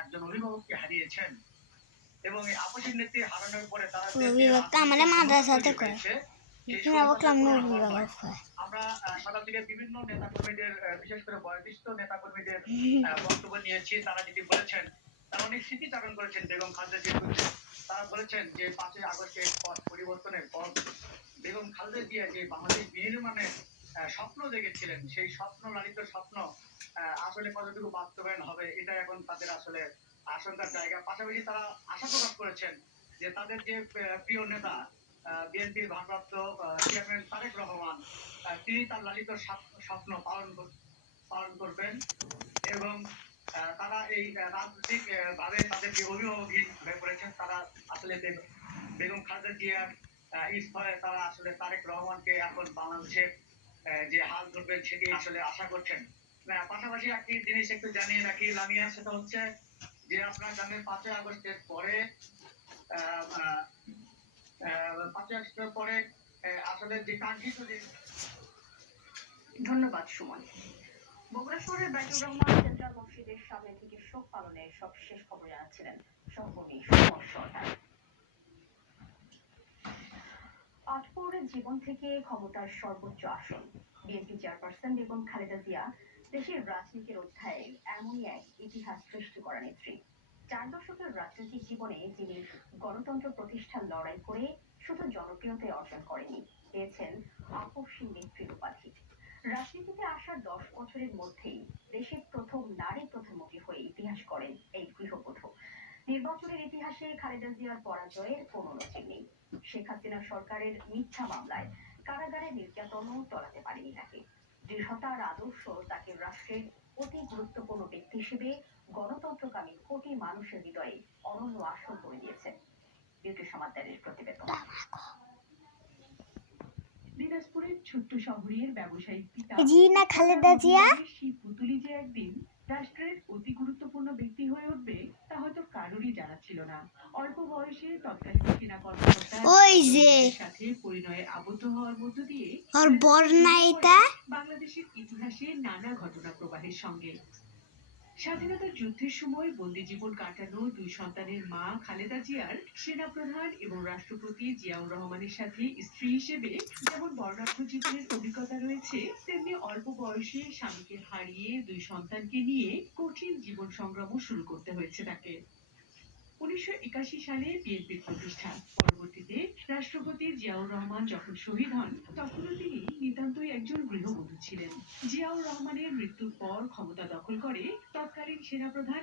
একজন অভিভাবককে হারিয়েছেন এবং এই আপসের নেত্রী হারানোর পরে তারা আমরা সকাল থেকে বিভিন্ন নেতাকর্মীদের বিশেষ করে বয়োজ্যেষ্ঠ নেতাকর্মীদের বক্তব্য নিয়েছি। তারা যেটি বলেছেন, তারা অনেক স্মৃতিচারণ করেছেন বেগম খালেদা জিয়ার বিরুদ্ধে। তারা বলেছেন যে 5ই আগস্টের পর পরিবর্তনের পর বেগম খালেদা জিয়া যে বাংলাদেশ বিনির্মাণের স্বপ্ন দেখেছিলেন, সেই স্বপ্ন লালিত স্বপ্ন আসলে কতটুকু বাস্তবায়ন হবে এটা এখন তাদের আসলে আশঙ্কার জায়গা। পাশাপাশি তারা আশা প্রকাশ করেছেন যে তাদের যে প্রিয় নেতা বিএনপির ভারপ্রাপ্ত চেয়ারম্যান তারেক রহমান, তিনি তার লালিত স্বপ্ন পালন করবেন এবং তারা এই রাজনৈতিক ভাবে তাদের যে অভিভাবকহীন হয়ে পড়েছেন, তারা আসলে বেগম খালেদা জিয়ার স্থলে তারা আসলে তারেক রহমানকে এখন বাংলাদেশের যে হাল ধরবেন সেটি আসলে আশা করছেন। পাশাপাশি একটি জিনিস একটু জানিয়ে রাখি লামিয়া, সেটা হচ্ছে যে আপনারা জানেন 5ই আগস্টের পরে 5ই আগস্টের পরে আসলে যে কাঙ্ক্ষিত যে। ধন্যবাদ সুমন। বগুড়া শহরের বাইতুর রহমান সেন্ট্রাল মসজিদের সামনে থেকে শোক পালনের সবশেষ খবর জানাচ্ছিলেন সহকর্মী সুমন সরকার। আটপৌরের জীবন থেকে ক্ষমতার সর্বোচ্চ আসন বিএনপি চেয়ারপারসন বেগম খালেদা জিয়া দেশের রাজনীতির অধ্যায়ে এমনই এক ইতিহাস সৃষ্টি করা নেত্রী। 4 দশকের রাজনৈতিক জীবনে যিনি গণতন্ত্র প্রতিষ্ঠার লড়াই করে শুধু জনপ্রিয়তায় অর্জন করেনি, পেয়েছেন আপসী নেত্রীর উপাধি। রাজনীতিতে আসার 10 বছরের মধ্যেই দেশের প্রথম নারী প্রধানমন্ত্রী হয়ে ইতিহাস করেন এই গৃহবধূ। নির্বাচনের ইতিহাসে খালেদা জিয়ার পরাজয়ের কোনো নজির নেই। শেখ হাসিনা সরকারের মিথ্যা মামলায় কারাগারে নির্যাতনও টলাতে পারেনি তাকে। দৃঢ়তা আর আদর্শ তাকে রাষ্ট্রের অতি গুরুত্বপূর্ণ ব্যক্তি হিসেবে গণতন্ত্রকামী কোটি মানুষের হৃদয়ে অনন্য আসন করে দিয়েছে। বিউটি সমাদ্দারের প্রতিবেদন। দিনাজপুরের ছোট্ট শহরের ব্যবসায়িক পিতা খালেদা জিয়া সেই পুতুলি যে একদিন রাষ্ট্রের অতি গুরুত্বপূর্ণ ব্যক্তি হয়ে উঠবে তা হয়তো কারোরই জানা ছিল না। অল্প বয়সে তৎকালীন সেনা কর্মকর্তার সাথে পরিণয়ে আবদ্ধ হওয়ার মধ্য দিয়ে বাংলাদেশের ইতিহাসে নানা ঘটনা প্রবাহের সঙ্গে স্বাধীনতা যুদ্ধের সময় বন্দি জীবন কাটানো 2 সন্তানের মা খালেদা জিয়ার সেনাপ্রধান এবং রাষ্ট্রপতি জিয়াউর রহমানের সাথে স্ত্রী হিসেবে যেমন বর্ণাঢ্য জীবনের অভিজ্ঞতা রয়েছে, তেমনি অল্প বয়সে স্বামীকে হারিয়ে 2 সন্তানকে নিয়ে কঠিন জীবন সংগ্রামও শুরু করতে হয়েছে তাকে। 1981 সালে বিএনপির প্রতিষ্ঠা। পরবর্তীতে রাষ্ট্রপতি জিয়াউর রহমান যখন শহীদ হন, তখনও তিনি নিতান্তই একজন গৃহবধূ ছিলেন। জিয়াউর রহমানের মৃত্যুর পর ক্ষমতা দখল করে তৎকালীন সেনাপ্রধান